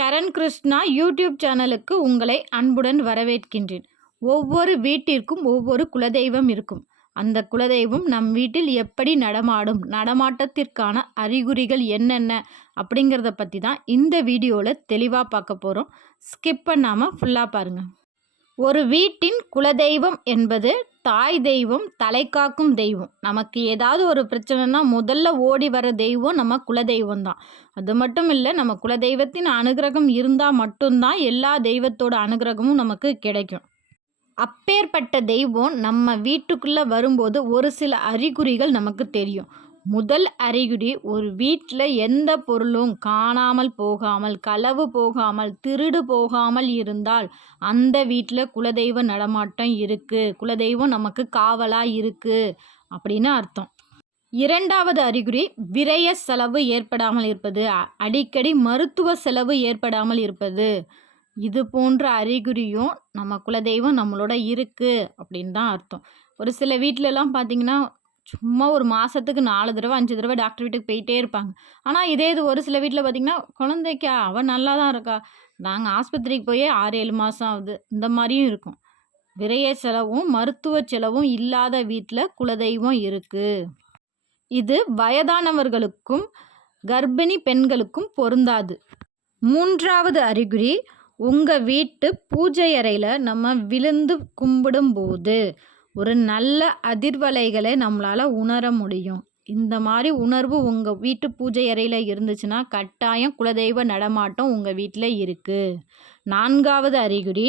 சரண் Krishna YouTube சேனலுக்கு உங்களை அன்புடன் வரவேற்கின்றேன். ஒவ்வொரு வீட்டிற்கும் ஒவ்வொரு குலதெய்வம் இருக்கும். அந்த குலதெய்வம் நம் வீட்டில் எப்படி நடமாடும், நடமாட்டத்திற்கான அறிகுறிகள் என்னென்ன அப்படிங்கிறத பற்றி தான் இந்த வீடியோவில் தெளிவாக பார்க்க போகிறோம். ஸ்கிப் பண்ணாமல் ஃபுல்லாக பாருங்கள். ஒரு வீட்டின் குலதெய்வம் என்பது தாய் தெய்வம், தலை காக்கும் தெய்வம். நமக்கு ஏதாவது ஒரு பிரச்சனைனா முதல்ல ஓடி வர தெய்வம் நம்ம குலதெய்வம் தான். அது மட்டும் இல்லை, நம்ம குலதெய்வத்தின் அனுகிரகம் இருந்தால் மட்டும்தான் எல்லா தெய்வத்தோட அனுகிரகமும் நமக்கு கிடைக்கும். அப்பேற்பட்ட தெய்வம் நம்ம வீட்டுக்குள்ளே வரும்போது ஒரு சில அறிகுறிகள் நமக்கு தெரியும். முதல் அறிகுறி, ஒரு வீட்டில் எந்த பொருளும் காணாமல் போகாமல், களவு போகாமல், திருடு போகாமல் இருந்தால் அந்த வீட்டில் குலதெய்வ நடமாட்டம் இருக்குது, குலதெய்வம் நமக்கு காவலாக இருக்குது அப்படின்னு அர்த்தம். இரண்டாவது அறிகுறி, விரய செலவு ஏற்படாமல் இருப்பது, அடிக்கடி மருத்துவ செலவு ஏற்படாமல் இருப்பது. இது போன்ற அறிகுறியும் நம்ம குலதெய்வம் நம்மளோட இருக்குது அப்படின்னு தான் அர்த்தம். ஒரு சில வீட்டிலலாம் பார்த்திங்கன்னா சும்மா ஒரு மாதத்துக்கு 4 தடவை 5 தடவை டாக்டர் வீட்டுக்கு போயிட்டே இருப்பாங்க. ஆனால் இதே இது ஒரு சில வீட்டில் பார்த்திங்கன்னா, குழந்தைக்கா அவள் நல்லா தான் இருக்கா, நாங்கள் ஆஸ்பத்திரிக்கு போய் 6-7 மாதம் ஆகுது, இந்த மாதிரியும் இருக்கும். விரைய செலவும் மருத்துவ செலவும் இல்லாத வீட்டில் குலதெய்வம் இருக்குது. இது வயதானவர்களுக்கும் கர்ப்பிணி பெண்களுக்கும் பொருந்தாது. மூன்றாவது அறிகுறி, உங்கள் வீட்டு பூஜை அறையில் நம்ம விழுந்து கும்பிடும்போது ஒரு நல்ல அதிர்வலைகளை நம்மளால் உணர முடியும். இந்த மாதிரி உணர்வு உங்கள் வீட்டு பூஜை அறையில் இருந்துச்சுன்னா கட்டாயம் குலதெய்வ நடமாட்டம் உங்கள் வீட்டில் இருக்குது. நான்காவது அறிகுறி,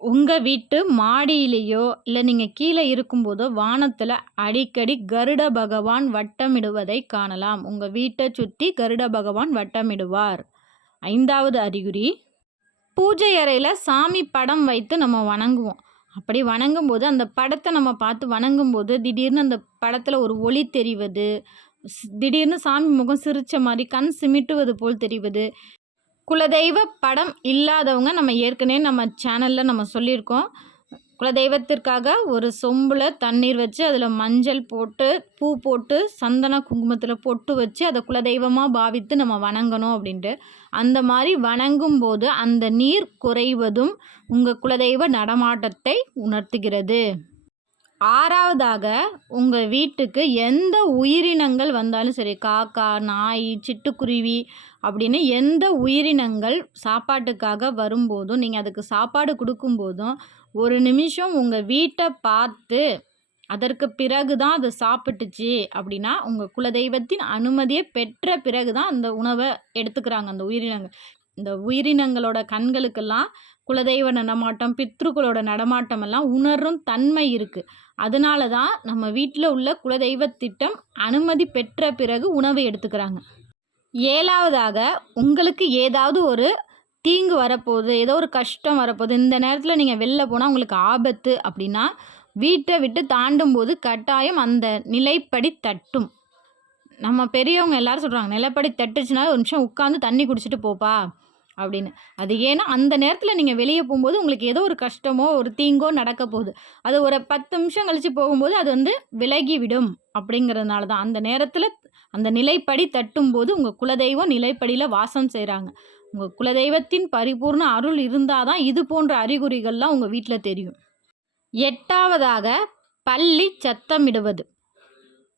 உங்கள் வீட்டு மாடியிலேயோ இல்லை நீங்கள் கீழே இருக்கும்போதோ வானத்தில் அடிக்கடி கருட பகவான் வட்டமிடுவதை காணலாம். உங்கள் வீட்டை சுற்றி கருட பகவான் வட்டமிடுவார். ஐந்தாவது அறிகுறி, பூஜை அறையில் சாமி படம் வைத்து நம்ம வணங்குவோம். அப்படி வணங்கும்போது அந்த படத்தை நம்ம பார்த்து வணங்கும்போது திடீர்னு அந்த படத்தில் ஒரு ஒளி தெரிவது, திடீர்னு சாமி முகம் சிரித்த மாதிரி கண் சிமிட்டுவது போல் தெரிவது. குலதெய்வ படம் இல்லாதவங்க, நம்ம ஏற்கனவே நம்ம சேனலில் நம்ம சொல்லியிருக்கோம், குலதெய்வத்திற்காக ஒரு சொம்பில் தண்ணீர் வச்சு அதில் மஞ்சள் போட்டு பூ போட்டு சந்தன குங்குமத்தில் பொட்டு வச்சு அதை குலதெய்வமாக பாவித்து நம்ம வணங்கணும் அப்படின்ட்டு. அந்த மாதிரி வணங்கும்போது அந்த நீர் குறைவதும் உங்கள் குலதெய்வ நடமாட்டத்தை உணர்த்துகிறது. ஆறாவதாக, உங்கள் வீட்டுக்கு எந்த உயிரினங்கள் வந்தாலும் சரி, காக்கா, நாய், சிட்டுக்குருவி அப்படின்னு எந்த உயிரினங்கள் சாப்பாட்டுக்காக வரும்போதும் நீங்கள் அதுக்கு சாப்பாடு கொடுக்கும்போதும் ஒரு நிமிஷம் உங்கள் வீட்டை பார்த்து அதற்கு பிறகு தான் அது சாப்பிட்டுச்சு அப்படின்னா உங்கள் குலதெய்வத்தின் அனுமதியை பெற்ற பிறகு தான் அந்த உணவை எடுத்துக்கிறாங்க அந்த உயிரினங்கள். இந்த உயிரினங்களோட கண்களுக்கெல்லாம் குலதெய்வ நடமாட்டம், பித்ருக்களோட நடமாட்டம் எல்லாம் உணரும் தன்மை இருக்குது. அதனால தான் நம்ம வீட்டில் உள்ள குலதெய்வ திட்டம் அனுமதி பெற்ற பிறகு உணவை எடுத்துக்கிறாங்க. ஏழாவதாக, உங்களுக்கு ஏதாவது ஒரு தீங்கு வரப்போகுது, ஏதோ ஒரு கஷ்டம் வரப்போகுது, இந்த நேரத்தில் நீங்கள் வெளில போனால் உங்களுக்கு ஆபத்து அப்படின்னா வீட்டை விட்டு தாண்டும் போது கட்டாயம் அந்த நிலைப்படி தட்டும். நம்ம பெரியவங்க எல்லாரும் சொல்கிறாங்க, நிலப்படி தட்டுச்சுன்னா ஒரு நிமிஷம் உட்காந்து தண்ணி குடிச்சிட்டு போப்பா அப்படின்னு. அது ஏன்னா அந்த நேரத்தில் நீங்கள் வெளியே போகும்போது உங்களுக்கு ஏதோ ஒரு கஷ்டமோ ஒரு தீங்கோ நடக்க போகுது. அது ஒரு 10 நிமிஷம் கழித்து போகும்போது அது விலகிவிடும். அப்படிங்கிறதுனால தான் அந்த நேரத்தில் அந்த நிலைப்படி தட்டும்போது உங்கள் குலதெய்வம் நிலைப்படியில் வாசம் செய்கிறாங்க. உங்கள் குலதெய்வத்தின் பரிபூர்ண அருள் இருந்தால் தான் இது போன்ற அறிகுறிகள்லாம் உங்கள் வீட்டில் தெரியும். எட்டாவதாக, பல்லி சத்தமிடுவது.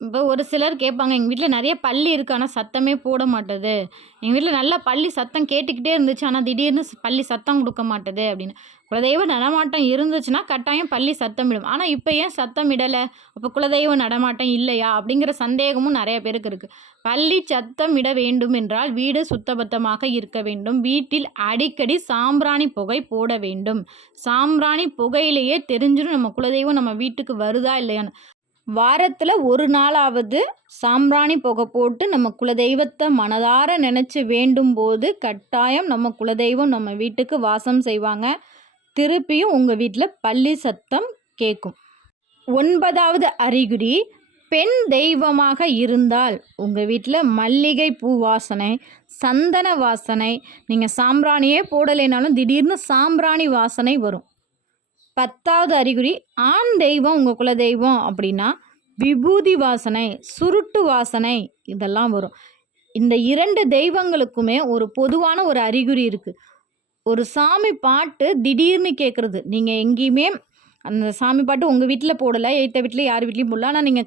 இப்போ ஒரு சிலர் கேட்பாங்க, எங்கள் வீட்டில் நிறைய பல்லி இருக்குது ஆனால் சத்தமே போட மாட்டுது, எங்கள் வீட்டில் நல்லா பல்லி சத்தம் கேட்டுக்கிட்டே இருந்துச்சு ஆனால் திடீர்னு பல்லி சத்தம் கொடுக்க மாட்டுது அப்படின்னு. குலதெய்வ நடமாட்டம் இருந்துச்சுன்னா கட்டாயம் பல்லி சத்தமிடும். ஆனால் இப்போ ஏன் சத்தமிடலை, அப்போ குலதெய்வ நடமாட்டம் இல்லையா அப்படிங்கிற சந்தேகமும் நிறைய பேருக்கு இருக்குது. பல்லி சத்தமிட வேண்டும் என்றால் வீடு சுத்தபத்தமாக இருக்க வேண்டும். வீட்டில் அடிக்கடி சாம்பிராணி புகை போட வேண்டும். சாம்பிராணி புகையிலேயே தெரிஞ்சிடும் நம்ம குலதெய்வம் நம்ம வீட்டுக்கு வருதா இல்லையான்னு. வாரத்தில் ஒரு நாளாவது சாம்பிராணி புகை போட்டு நம்ம குலதெய்வத்தை மனதார நினச்சி வேண்டும் போது கட்டாயம் நம்ம குலதெய்வம் நம்ம வீட்டுக்கு வாசம் செய்வாங்க. திருப்பியும் உங்கள் வீட்டில் பல்லி சத்தம் கேட்கும். 9வது அறிகுறி, பெண் தெய்வமாக இருந்தால் உங்கள் வீட்டில் மல்லிகை பூ வாசனை, சந்தன வாசனை, நீங்கள் சாம்பிராணியே போடலைனாலும் திடீர்னு சாம்பிராணி வாசனை வரும். 10வது அறிகுறி, ஆண் தெய்வம் உங்கள் குலதெய்வம் அப்படின்னா விபூதி வாசனை, சுருட்டு வாசனை இதெல்லாம் வரும். இந்த 2 தெய்வங்களுக்குமே ஒரு பொதுவான ஒரு அறிகுறி இருக்கு. ஒரு சாமி பாட்டு திடீர்னு கேட்குறது. நீங்க எங்கேயுமே அந்த சாமி பாட்டு உங்க வீட்ல போடல, எய்த்த வீட்ல யார் வீட்லயும் போடல. ஆனா நீங்க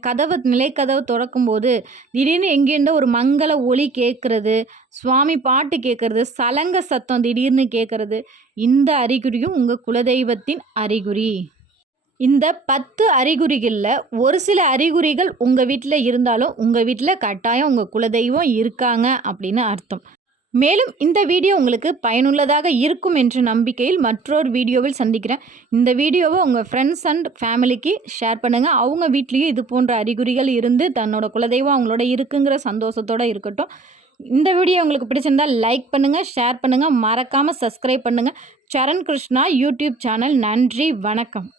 நிலைக்கதவு தொறக்கும்போது, திடீர்னு எங்கேருந்தோ ஒரு மங்கள ஒலி கேட்கறது, சுவாமி பாட்டு கேட்கறது, சலங்க சத்தம் திடீர்னு கேட்கறது, இந்த அறிகுறியும் உங்க குலதெய்வத்தின் அறிகுறி. இந்த 10 அறிகுறிகள்ல ஒரு சில அறிகுறிகள் உங்க வீட்ல இருந்தாலும், உங்க வீட்ல கட்டாயம் உங்க குலதெய்வம் இருக்காங்க அப்படின்னு அர்த்தம். மேலும் இந்த வீடியோ உங்களுக்கு பயனுள்ளதாக இருக்கும் என்ற நம்பிக்கையில் மற்றொரு வீடியோவில் சந்திக்கிறேன். இந்த வீடியோவை உங்கள் ஃப்ரெண்ட்ஸ் அண்ட் ஃபேமிலிக்கு ஷேர் பண்ணுங்கள். அவங்க வீட்லேயும் இது போன்ற அறிகுறிகள் இருந்து தன்னோட குலதெய்வம் அவங்களோட இருக்குங்கிற சந்தோஷத்தோடு இருக்கட்டும். இந்த வீடியோ உங்களுக்கு பிடிச்சிருந்தால் லைக் பண்ணுங்கள், ஷேர் பண்ணுங்கள், மறக்காமல் சப்ஸ்கிரைப் பண்ணுங்கள். சரண் கிருஷ்ணா யூடியூப் சேனல். நன்றி, வணக்கம்.